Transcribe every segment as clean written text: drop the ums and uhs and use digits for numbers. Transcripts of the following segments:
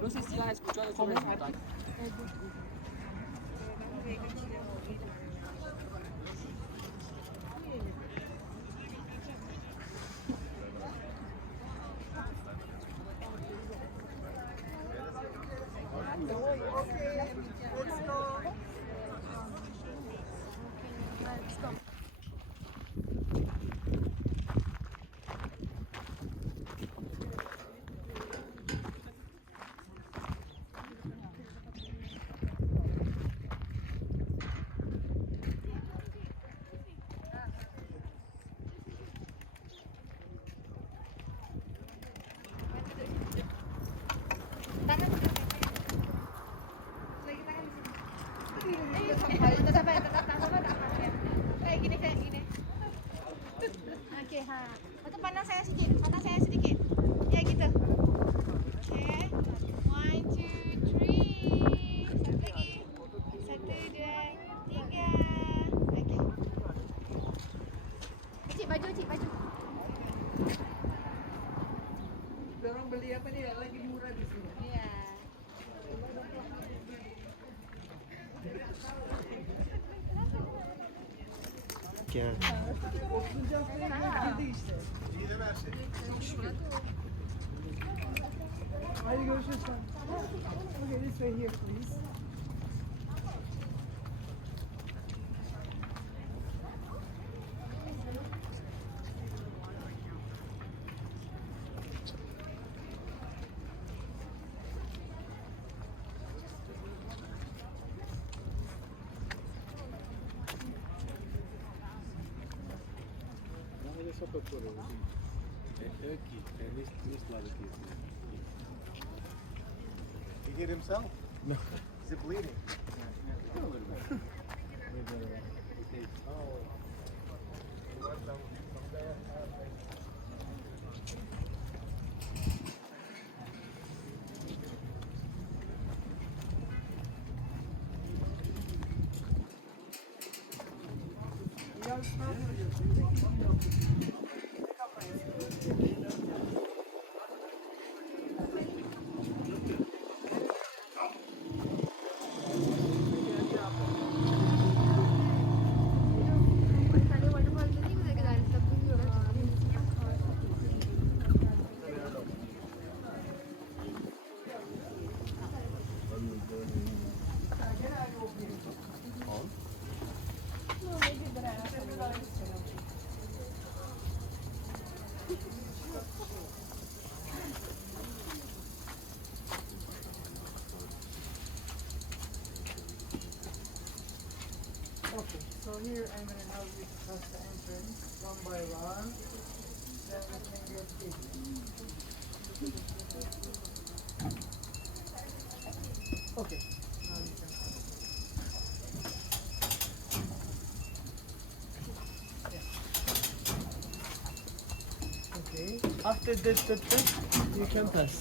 No sé si han escuchado sobre eso. Okey, ha. Lepas tu pandang saya sikit. Pandang saya sedikit. Ya, gitu. Okey. 1, 2, 3. Satu lagi. 1, 2, 3. Okey. Cik, baju, cik, baju. Orang beli apa ni lagi murah di sini. Ya. Gel. 30. haftaya girdi işte. Haydi görüşürüz. Okay, this way here please. He hit himself? No. Is it bleeding? Okay, so here I'm going to help you to cross the entrance one by one. Then we can get in. Okay, now you can cross. Yeah. Okay, after that, you can pass.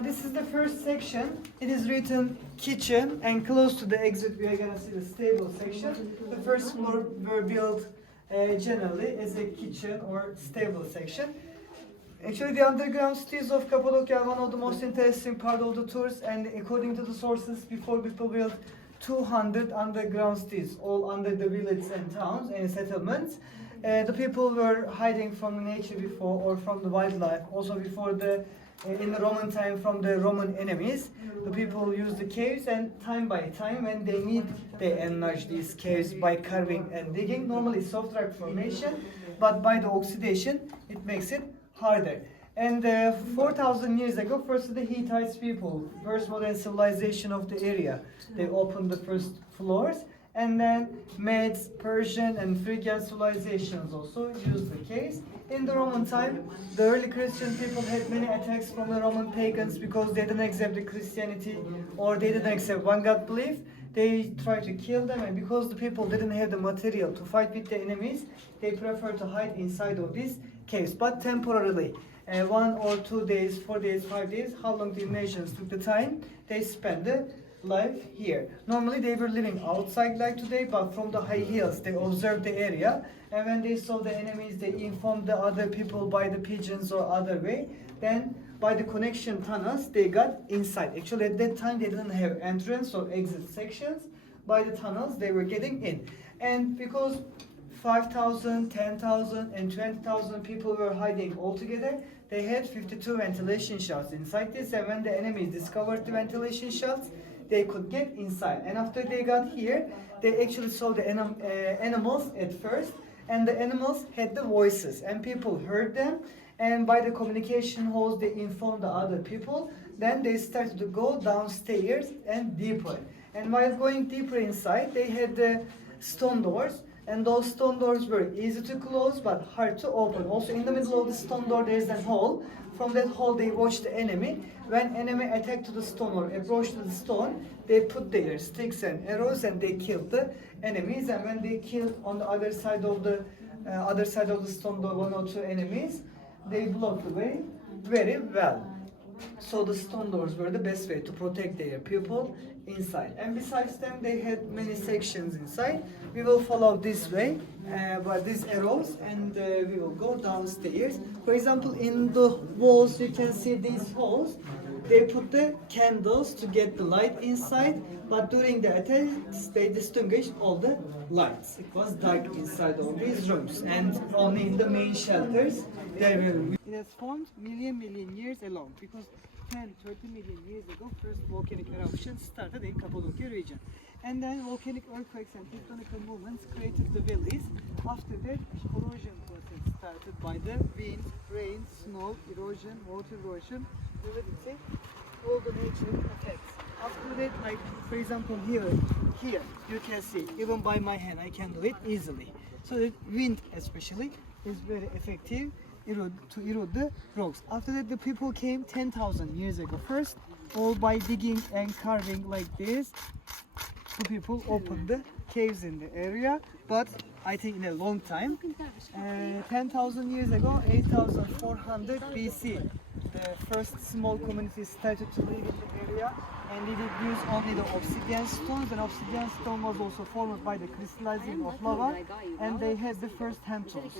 This is the first section. It is written kitchen, and close to the exit we are gonna see the stable section. The first floor were built generally as a kitchen or stable section. Actually, the underground cities of Cappadocia are one of the most interesting part of the tours, and according to the sources, before people built 200 underground cities, all under the villages and towns and settlements. The people were hiding from the nature before, or from the wildlife. Also before in the Roman time, from the Roman enemies, the people used the caves, and time by time, when they need, they enlarge these caves by carving and digging. Normally soft rock formation, but by the oxidation, it makes it harder. And 4,000 years ago, first the Hittites people, first modern civilization of the area, they opened the first floors, and then Medes, Persian, and Phrygian civilizations also used the caves. In the Roman time, the early Christian people had many attacks from the Roman pagans because they didn't accept the Christianity, or they didn't accept one God belief. They tried to kill them, and because the people didn't have the material to fight with the enemies, they preferred to hide inside of these caves, but temporarily. 1 or 2 days, 4 days, 5 days, how long the nations took the time, they spent the life here. Normally they were living outside like today, but from the high hills they observed the area, and when they saw the enemies, they informed the other people by the pigeons or other way. Then by the connection tunnels, they got inside. Actually at that time they didn't have entrance or exit sections. By the tunnels they were getting in. And because 5,000, 10,000, and 20,000 people were hiding all together, they had 52 ventilation shafts inside this, and when the enemies discovered the ventilation shafts, they could get inside. And after they got here, they actually saw the animals at first, and the animals had the voices, and people heard them, and by the communication holes they informed the other people. Then they started to go downstairs and deeper. And while going deeper inside, they had the stone doors, and those stone doors were easy to close but hard to open. Also in the middle of the stone door there is a hole. From that hole they watched the enemy. When enemy attacked to the stone or approached to the stone, they put their sticks and arrows and they killed the enemies. And when they killed on the other side of the stone door 1 or 2 enemies, they blocked the way very well. So the stone doors were the best way to protect their people inside. And besides them, they had many sections inside. We will follow this way by these arrows, and we will go downstairs. For example, in the walls you can see these holes. They put the candles to get the light inside, but during the attacks they distinguished all the lights. It was dark inside all these rooms, and only in the main shelters there were. It has formed million years alone, because 10-30 million years ago first volcanic eruption started in Cappadocia region, and then volcanic earthquakes and tectonic movements created the valleys. After that, corrosion process started by the wind, rain, snow, erosion, water erosion, humidity, all the nature effects. After that, like for example here you can see, even by my hand I can do it easily. So the wind especially is very effective to erode the rocks. After that, the people came 10,000 years ago first, all by digging and carving like this. The people opened the caves in the area, but I think in a long time, 10,000 years ago, 8,400 BC, the first small communities started to live in the area, and they did use only the obsidian stones, and obsidian stone was also formed by the crystallizing of lava, and they had the first hand tools.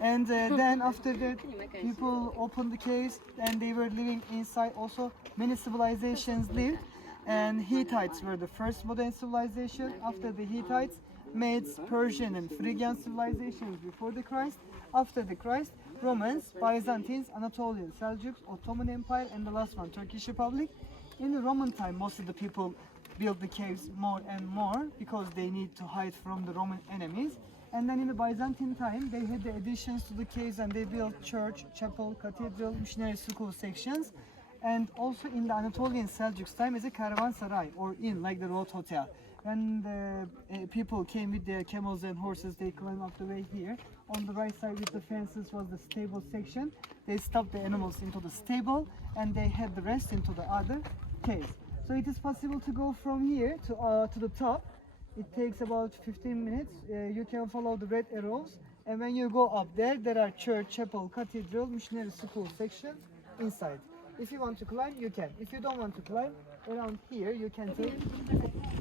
And then after that, people opened the caves, and they were living inside. Also many civilizations lived, and Hittites were the first modern civilization. After the Hittites, Medes, Persian, and Phrygian civilizations before the Christ. After the Christ, Romans, Byzantines, Anatolian, Seljuks, Ottoman Empire, and the last one, Turkish Republic. In the Roman time, most of the people built the caves more and more because they need to hide from the Roman enemies. And then in the Byzantine time, they had the additions to the caves, and they built church, chapel, cathedral, missionary school sections. And also in the Anatolian Seljuks time as a caravanserai or inn, like the Road Hotel. When the people came with their camels and horses, they climbed up the way here. On the right side with the fences was the stable section. They stuffed the animals into the stable, and they had the rest into the other caves. So it is possible to go from here to the top. It takes about 15 minutes. You can follow the red arrows, and when you go up there, there are church, chapel, cathedral, missionary school sections inside. If you want to climb, you can. If you don't want to climb, around here you can take